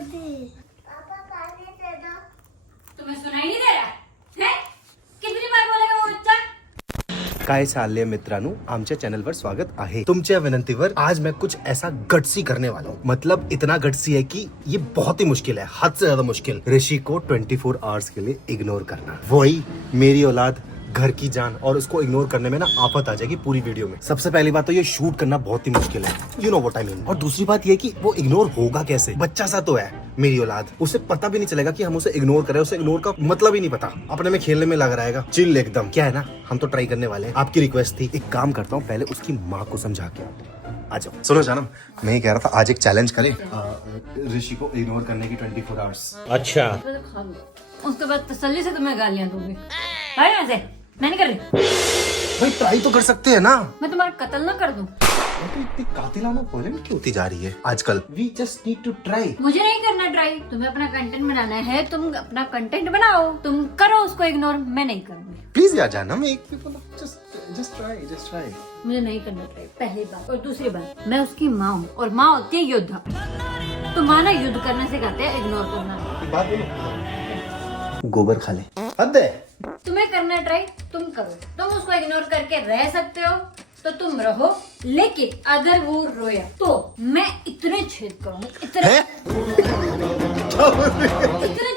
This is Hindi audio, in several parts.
जल्दी। पापा पानी दे दो। तुम्हें सुनाई नहीं दे रहा है? कितनी बार बोलेगा वो बच्चा? काय चाललंय मित्रांनो, आमच्या चॅनलवर स्वागत आहे। तुमच्या विनंतीवर आज मैं कुछ ऐसा गट्सी करने वाला हूँ। मतलब इतना गट्सी है कि ये बहुत ही मुश्किल है, हद से ज्यादा मुश्किल। ऋषि को 24 आवर्स के लिए इग्नोर करना, वही मेरी औलाद, घर की जान, और उसको इग्नोर करने में ना आफत आ जाएगी पूरी वीडियो में। सबसे पहली बात तो ये शूट करना बहुत ही मुश्किल है, you know what I mean. और दूसरी बात ये कि वो इग्नोर होगा कैसे? बच्चा सा तो है मेरी औलाद, उसे पता भी नहीं चलेगा कि हम उसे इग्नोर करें, उसे इग्नोर का मतलब ही नहीं पता, अपने में खेलने में लग रहेगा, चिल एकदम। क्या है ना, हम तो ट्राई करने वाले हैं। आपकी रिक्वेस्ट थी, एक काम करता हूँ, पहले उसकी माँ को समझा के आ जाओ। सुनो जानम, मैं ये कह रहा था आज एक चैलेंज करें ऋषि को इग्नोर करने की 24 आवर्स। अच्छा, तो खा लो, उसके बाद तसल्ली से तुम्हें गालियां दूंगी। भाई वैसे मैं नहीं कर रही। भाई ट्राई तो कर सकते हैं ना। मैं तुम्हारा कत्ल ना कर दूं। तो इतनी कातिलाना पोएम क्यों होती जा रही है आजकल? We just need to try. मुझे नहीं करना ट्राई, तुम्हें अपना कंटेंट बनाना है, तुम अपना कंटेंट बनाओ, तुम करो उसको इग्नोर, मैं नहीं करूंगी। प्लीज यार जानम, एक जस्ट ट्राई। मुझे नहीं करना ट्राई, पहली बात। और दूसरी बात, मैं उसकी माँ हूँ और माँ होती है योद्धा। तो माँ ना युद्ध करना सिखाते हैं, इग्नोर करना। बात बोलो, गोबर खा ले, हद है। तुम्हें करना है ट्राई, तुम करो। तुम उसको इग्नोर करके रह सकते हो तो तुम रहो, लेकिन अगर वो रोया तो मैं इतने छेद करूंगी, इतने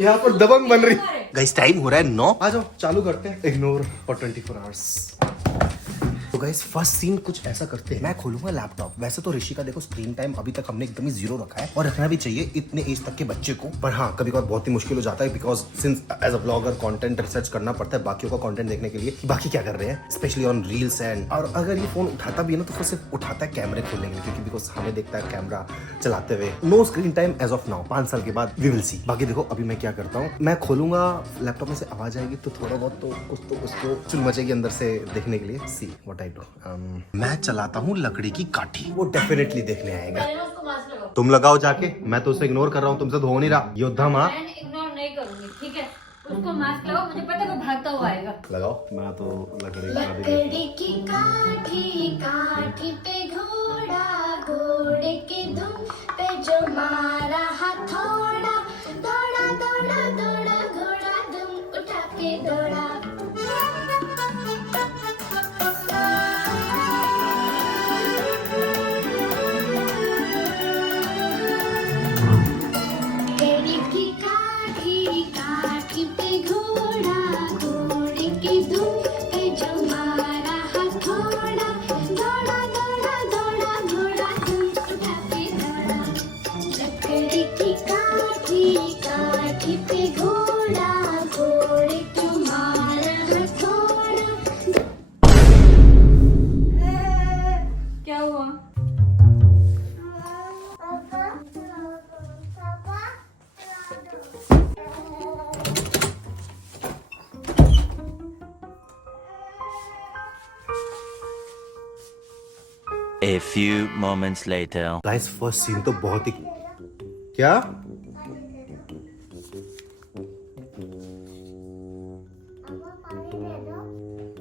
यहाँ पर दबंग बन रही। गाइस टाइम हो रहा है 9, आ जाओ चालू करते हैं इग्नोर फॉर 24 आवर्स। तो गाइस फर्स्ट सीन कुछ ऐसा करते हैं, मैं खोलूंगा लैपटॉप। वैसे तो ऋषि का देखो स्क्रीन टाइम अभी तक हमने एकदम ही 0 रखा है, और रखना भी चाहिए इतने एज तक के बच्चे को। पर हाँ, कभी कभार बहुत ही मुश्किल हो जाता है, because since as a blogger content research करना पड़ता है बाकियों का कंटेंट देखने के लिए, बाकी क्या कर रहे हैं, स्पेशली ऑन रील्स एंड। और अगर ये फोन उठाता भी है ना, तो सिर्फ उठाता है कैमरे खोलने के लिए, क्योंकि बिकॉज हमें देखता है कैमरा चलाते हुए। No screen time as of now, 5 साल के बाद वी विल सी। बाकी देखो अभी मैं क्या करता हूँ, मैं खोलूंगा लैपटॉप में से आवाज आएगी तो थोड़ा बहुत तो कुछ तो उसको चुल मचेगी अंदर से देखने के लिए। सी व्हाट आई डू, मैं चलाता हूँ लकड़ी की काठी, वो डेफिनेटली देखने आएगा। उसको मास्क लगाओ। तुम लगाओ जाके, मैं तो उसे इग्नोर कर रहा हूँ, तुमसे तो हो नहीं रहा। योद्धा माँ मैं इग्नोर नहीं करूंगी, ठीक है? उसको मास्क लगाओ, मुझे पता है वो भागता हुआ आएगा। लगाओ, मैं तो लकड़ी की काठी, काठी पे घोड़ा, घोड़े के दुम पे जो मारा हथौड़ा, दौड़ा दौड़ा दौड़ा घोड़ा दुम उठा के दौड़ा। लकड़ी की काठी, काठी पे घोड़ा, घोड़े के दुम पे जो मारा हथौड़ा, दौड़ा दौड़ा दौड़ा घोड़ा दुम उठा के दौड़ा। लकड़ी की काठी, काठी पे घोड़ा, घोड़े को मारा हथौड़ा। क्या हुआ? a few moments later. Guys first scene तो बहुत ही क्या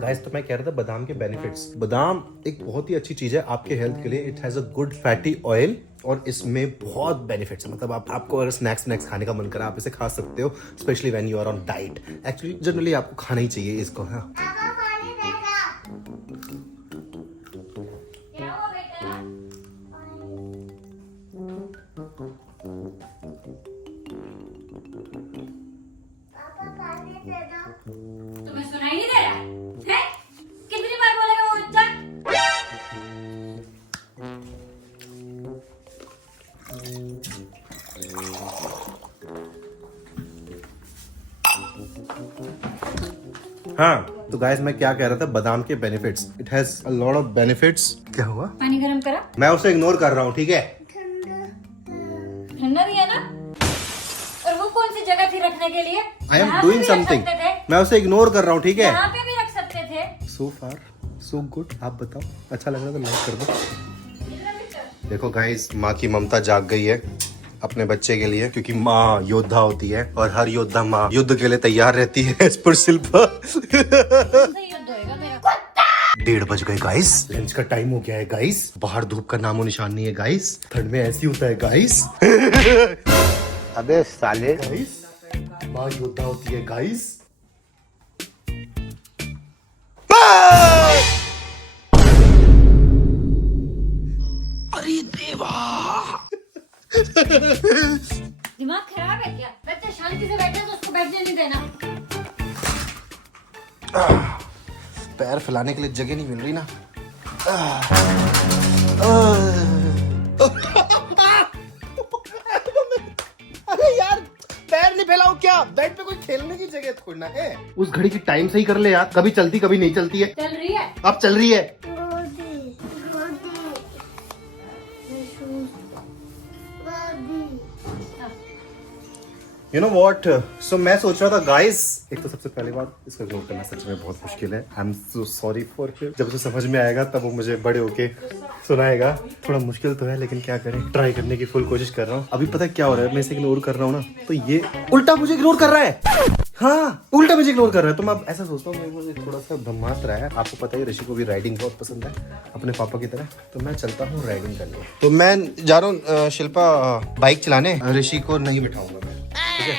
गाइस, तो मैं कह रहा था बादाम के बेनिफिट्स। बादाम एक बहुत ही अच्छी चीज है आपके हेल्थ के लिए। It has a good fatty oil और इसमें बहुत बेनिफिट्स है। मतलब आपको अगर स्नैक्स खाने का मन करा, आप इसे खा सकते हो, specially when you are on diet. Actually generally आपको खाना ही चाहिए इसको। हाँ, पापा पानी दे दो। क्या हुआ बेटा? पापा पानी दे दो। तुम्हें सुनाई नहीं दे रहा है? कितनी बार बोलेगा वो बच्चा? हाँ, तो गाइस मैं क्या कह रहा था, बादाम के benefits. It has a lot of benefits. क्या हुआ? पानी गर्म करा, मैं उसे इग्नोर कर रहा हूँ, ठीक है? ठंडा दिया ना। और वो कौन सी जगह थी रखने के लिए? आई एम यहाँ पे डूइंग भी रख समथिंग। सकते थे। मैं उसे इग्नोर कर रहा हूँ, ठीक है? यहाँ पे भी रख सकते थे। सो फार सो गुड। आप बताओ, अच्छा लग रहा तो लाइक कर दो। देखो गाइस, माँ की ममता जाग गई है अपने बच्चे के लिए, क्योंकि माँ योद्धा होती है और हर योद्धा माँ युद्ध के लिए तैयार रहती है। इस पर शिल्पा कौन सा युद्ध होएगा मेरा? 1:30 बज गए गाइस, लंच का टाइम हो गया है गाइस। बाहर धूप का नामो निशान नहीं है गाइस, ठंड में ऐसी होता है गाइस। अबे साले गाइस माँ योद्धा होती है गाइस। अरे देवा दिमाग खराब है क्या? बच्चा शांति से बैठे तो उसको बैठने नहीं देना। पैर फैलाने के लिए जगह नहीं मिल रही ना। अरे यार पैर नहीं फैलाओ क्या? बेड पे कोई खेलने की जगह छोड़ना है। उस घड़ी की टाइम सही कर ले यार, कभी चलती कभी नहीं चलती है। चल रही है। अब चल रही है। यू नो वॉट, सो मैं सोच रहा था गाइस, एक तो सबसे पहली बात इसको इग्नोर करना सच में बहुत मुश्किल है। I am so sorry for him. जब उसे समझ में आएगा तब वो मुझे बड़े होके सुनाएगा। थोड़ा मुश्किल तो है लेकिन क्या करें, ट्राई करने की फुल कोशिश कर रहा हूँ। अभी पता है क्या हो रहा है, मैं इसे इग्नोर कर रहा हूँ ना तो ये उल्टा मुझे इग्नोर कर रहा है। हाँ उल्टा मुझे इग्नोर कर रहा है। तो मैं अब ऐसा सोचता हूँ मेरे को थोड़ा सा ब्रह्मास्त्र है। आपको पता है ऋषि को भी राइडिंग बहुत पसंद है अपने पापा की तरह, तो मैं चलता हूँ राइडिंग करने। तो मैं जा रहा हूँ शिल्पा बाइक चलाने, ऋषि को नहीं बिठाऊंगा मैं, ठीक है?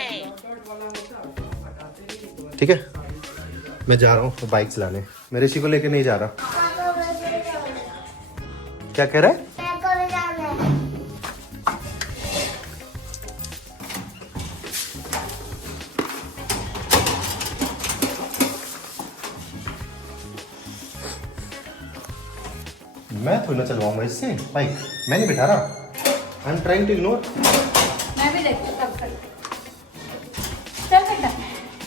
ठीक है मैं जा रहा हूँ बाइक चलाने, मैं ऋषि को लेके नहीं जा रहा। क्या कह रहा है? मैं थोड़ी ना चलवाऊंगा इससे बाइक, मैं नहीं बिठा रहा। I am trying to ignore. मैं भी देखती हूँ कब कर। चल बेटा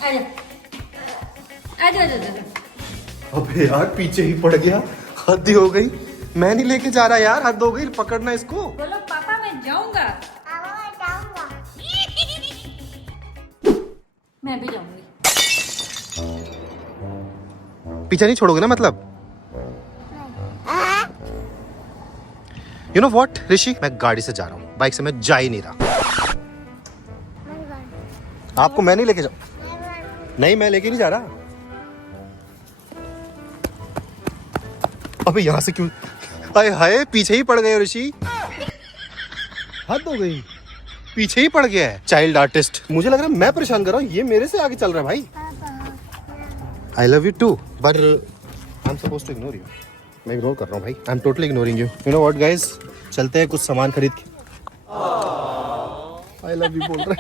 आजा आजा आजा आजा। अबे यार पीछे ही पड़ गया, हद ही हो गई। मैं नहीं लेके जा रहा यार, हद हो गई। पकड़ना इसको। बोलो पापा मैं जाऊंगा। मैं भी जाऊंगी। पीछे नहीं छोड़ोगे ना मतलब? यू नो वॉट ऋषि, मैं गाड़ी से जा रहा हूँ, बाइक से मैं जा ही नहीं रहा। आपको मैं नहीं लेके जाऊँ। नहीं मैं लेके नहीं जा रहा। अबे यहाँ से क्यों? अरे हाय पीछे ही पड़ गए ऋषि, हद हो गई। पीछे ही पड़ गया है चाइल्ड आर्टिस्ट। मुझे लग रहा है मैं परेशान कर रहा हूँ, ये मेरे से आगे चल रहा है भाई। I love you too but I am supposed to ignore you. मैं इग्नोर कर रहा हूँ भाई, I am totally ignoring you. You know what guys, चलते हैं कुछ सामान खरीद के। आई लव यू बोल रहे।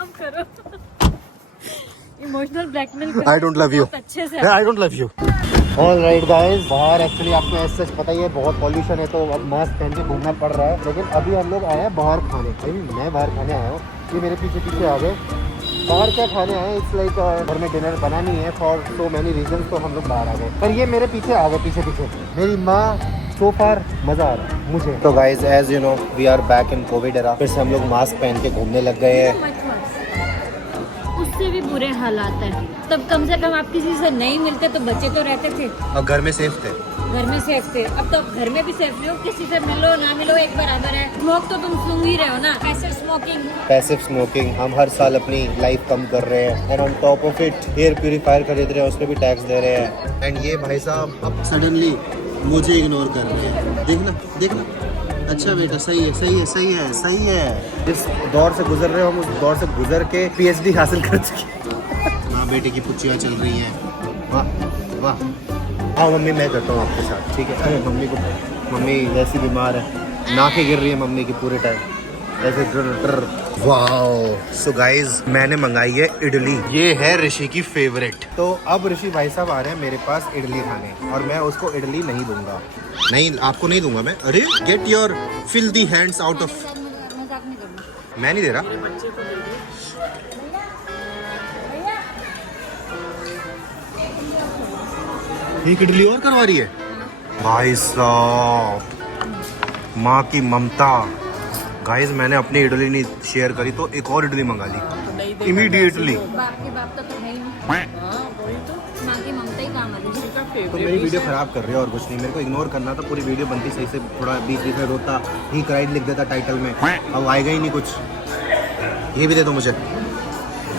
अब करो emotional blackmail. I don't love you, अच्छे से I don't love you. All right guys, बाहर एक्चुअली आपको ऐसे पता ही है बहुत पॉल्यूशन है, तो अब मास्क पहन के घूमना पड़ रहा है। लेकिन अभी हम लोग आए हैं बाहर खाने। मैं बाहर खाने आया हूँ, ये मेरे पीछे पीछे आ गए। बाहर क्या खाने आए, इट्स लाइक घर में डिनर बना नहीं है फॉर सो मैनी रीजन, तो हम लोग बाहर आ गए। पर ये मेरे पीछे आ गए, पीछे पीछे मेरी माँ। सो फार मजा आ रहा है मुझे। तो guys as you know we are back in Covid era, फिर से हम लोग मास्क पहन के घूमने लग गए हैं। उससे भी बुरे हालात है। तब कम से कम आप किसी से नहीं मिलते तो बच्चे तो रहते थे और घर में सेफ थे। घर में सेफ थे। अब तो घर में भी सेफ नहीं हो, किसी से मिलो ना मिलो एक बराबर है। स्मोक तो तुम सूंघ ही रहे हो ना, पैसिव स्मोकिंग। पैसिव स्मोकिंग, हम हर साल अपनी लाइफ कम कर रहे हैं and on top of it air purifier खरीद रहे हैं, उस पर भी टैक्स दे रहे हैं। एंड ये भाई साहब अब सडनली मुझे इग्नोर कर रहे हैं। देखना देखना, अच्छा बेटा सही है सही है सही है सही है। इस दौर से गुजर रहे हो, हम उस दौर से गुजर के पीएचडी हासिल कर चुके। हाँ बेटे की पुच्चियाँ चल रही हैं, वाह वाह। हाँ मम्मी मैं करता हूँ आपके साथ, ठीक है? अरे मम्मी वैसी बीमार है, नाकें गिर रही है मम्मी की पूरे टाइम ऐसे ड्र ड्र। वाओ सो गाइज मैंने मंगाई है इडली, ये है ऋषि की फेवरेट। तो अब ऋषि भाई साहब आ रहे हैं मेरे पास इडली खाने, और मैं उसको इडली नहीं दूंगा। नहीं आपको नहीं दूंगा मैं। अरे get your filthy hands out of. मैं नहीं दे रहा। एक इडली और करवा रही है भाई साहब, माँ की ममता। गाइस मैंने अपनी इडली नहीं शेयर करी तो एक और इडली मंगा ली इमीडिएटली। बाप के बाप तो है ही नहीं। माँ की ममता ही काम आती। तो मेरी वीडियो खराब कर रहे हो और कुछ नहीं। मेरे को इग्नोर करना था, पूरी वीडियो बनती सही से, थोड़ा बीच बीच में रोता ही क्राइड लिख देता टाइटल में। अब आएगा ही नहीं कुछ। ये भी दे दो मुझे,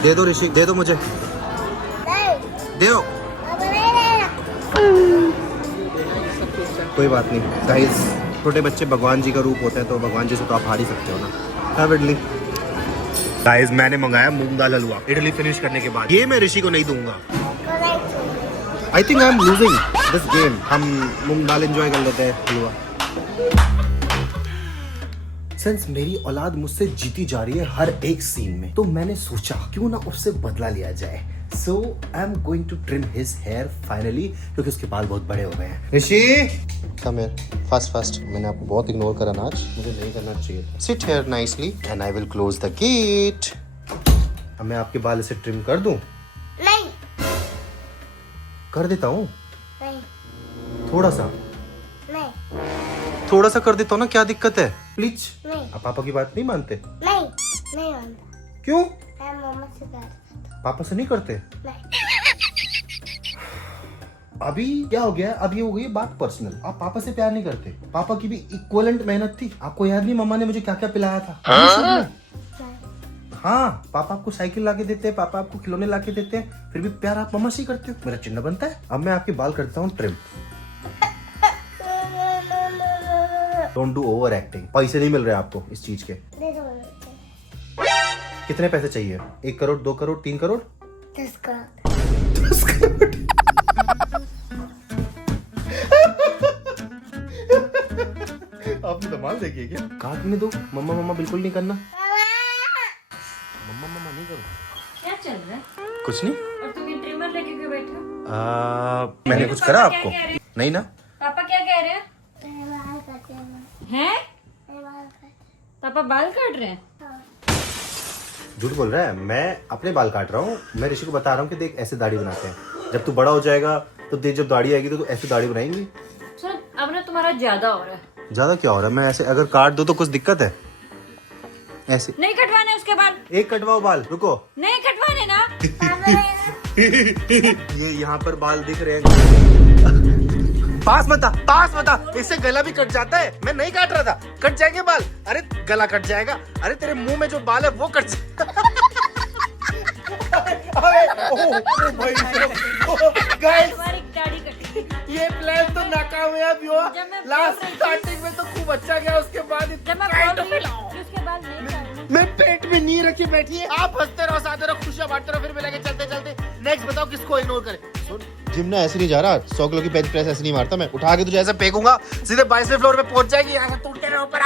दे दो ऋषि, दे दो मुझे, दे दो। कोई बात नहीं गाइस, छोटे बच्चे भगवान जी का रूप होते हैं, तो भगवान जी से तो आप हार ही सकते हो ना। हाँ इडली गाइस मैंने मंगाया मूंग दाल हलवा इडली फिनिश करने के बाद। ये मैं ऋषि को नहीं दूंगा। I think I am losing this game. हम मूंग दाल एंजॉय कर लेते हैं हलवा। सिंस मेरी औलाद मुझसे जीती जा रही है हर एक सीन में, तो मैंने सोचा क्यों ना उससे बदला लिया जाए। So I am going to trim his hair finally, क्योंकि उसके बाल बहुत बड़े हो गए हैं। Rishi come here, fast. मैंने आपको बहुत इग्नोर करा ना आज, मुझे नहीं करना चाहिए। Sit here nicely and I will close the gate. अब मैं आपके बाल इसे ट्रिम कर दूं? नहीं कर देता हूँ नहीं थोड़ा सा। नहीं थोड़ा सा कर देता हूँ ना, क्या दिक्कत है? प्लीज। नहीं आप पापा की बात नहीं मानते? नहीं मानता। क्यों? मैं मम्मा से प्यार करता पापा से नहीं करते? हूँ। नहीं अभी क्या हो गया? अब ये हो गई बात पर्सनल। आप पापा से प्यार नहीं करते? पापा की भी इक्वलेंट मेहनत थी। आपको याद नहीं मम्मा ने मुझे क्या क्या पिलाया था? हाँ, पापा आपको साइकिल लाके देते हैं, पापा आपको खिलौने लाके देते हैं, फिर भी प्यार आप मम्मा से ही करते हो। मेरा चिन्ह बनता है। अब मैं आपके बाल करता हूँ trim. Don't do over acting. पैसे नहीं मिल रहे आपको इस चीज के। दे दो मुझे। कितने पैसे चाहिए? 1 करोड़, 2 करोड़, 3 करोड़? 10 करोड़। आपने धमाल देखी है क्या? काटने दो। मम्मा मम्मा बिल्कुल नहीं करना। मम्मा मम्मा नहीं करो। क्या चल रहा है? कुछ नहीं। और तुम ये ट्रिमर लेके क्यों बैठे हो? मैंने कुछ करा क्या आपको? कह रहे हैं? नहीं ना। पापा क्या कह रहे हैं? मेरे बाल काटे हैं। हैं? मेरे बाल काटे। पापा बाल काट रहे हैं? हाँ। झूठ बोल रहा है। मैं अपने बाल काट रहा हूँ। मैं ऋषि को बता रहा हूँ कि देख ऐसे दाढ़ी बनाते हैं। जब तू बड़ा हो जाएगा तो देख जब दाढ़ी आएगी तो तू ऐसे दाढ़ी बनाएंगी। सुन, अब ना तुम्हारा ज्यादा हो रहा है। ज्यादा क्या हो रहा है? मैं ऐसे अगर काट दो तो कुछ दिक्कत है? ऐसे नहीं कटवाने उसके बाल। एक कटवाओ बाल। रुको। नहीं कटवाने ना। ये यहाँ पर बाल दिख रहे हैं। पास मत आ। इससे गला भी कट जाता है। मैं नहीं काट रहा था। कट जाएंगे बाल। अरे गला कट जाएगा। अरे तेरे मुंह में जो बाल है वो कट जाएगा। गाइस तुम्हारी दाढ़ी कटी। ये प्लान तो नाकामयाब हुआ। जब मैं लास्ट स्टार्टिंग में तो खूब अच्छा गया, उसके बाद जब मैं बोल रही हूँ कि उसके बाल नहीं काटने। मैं पेट में नहीं रखी बैठी है। आप हंसते रहो, साथ रहो, खुशियां बांटते रहो, फिर मिलेंगे चलते चलते। नेक्स्ट बताओ किसको इग्नोर करें? जिम ना ऐसे नहीं जा रहा। 100 किलो की बेंच प्रेस ऐसे नहीं मारता मैं। उठा के तुझे ऐसे फेंकूंगा, सीधे 22वें फ्लोर पे पहुंच जाएगी। यहाँ टूटते रहो ऊपर।